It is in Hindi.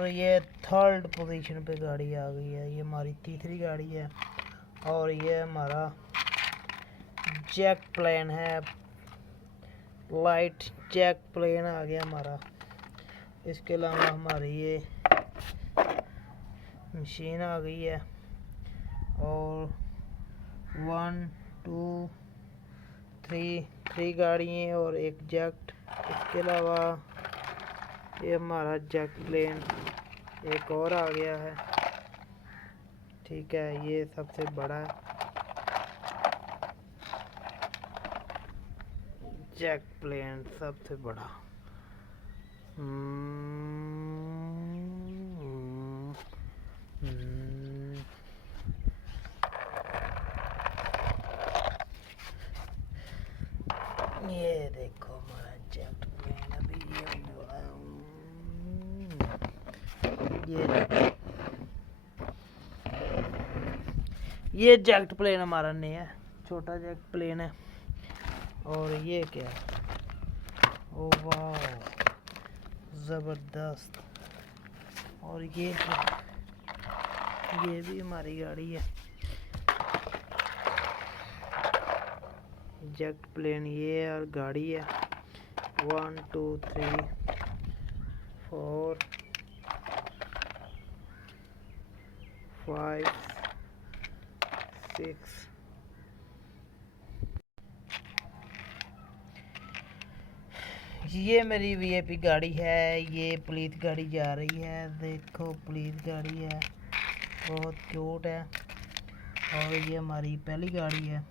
और ये थर्ड पोजीशन पे गाड़ी आ गई है। ये हमारी तीसरी गाड़ी है और ये हमारा जैक प्लेन है, लाइट जैक प्लेन आ गया हमारा। इसके अलावा हमारी ये मशीन आ गई है और 1 2 3 गाड़ियाँ और एक जैक। इसके अलावा ये हमारा जैक प्लेन एक और आ गया है। ठीक है, ये सबसे बड़ा है जैक प्लेन, सबसे बड़ा। ये देखो हमारा जैक प्लेन अभी ये जैक प्लेन हमारा नया है, छोटा जैक प्लेन है। और ये क्या है, ओ वाह ज़बरदस्त। और ये भी हमारी गाड़ी है जेट प्लेन। ये और गाड़ी है 1 2 3 4 5 6। ये मेरी वीआईपी गाड़ी है। ये पुलिस गाड़ी जा रही है, देखो पुलिस गाड़ी है, बहुत क्यूट है। और ये हमारी पहली गाड़ी है।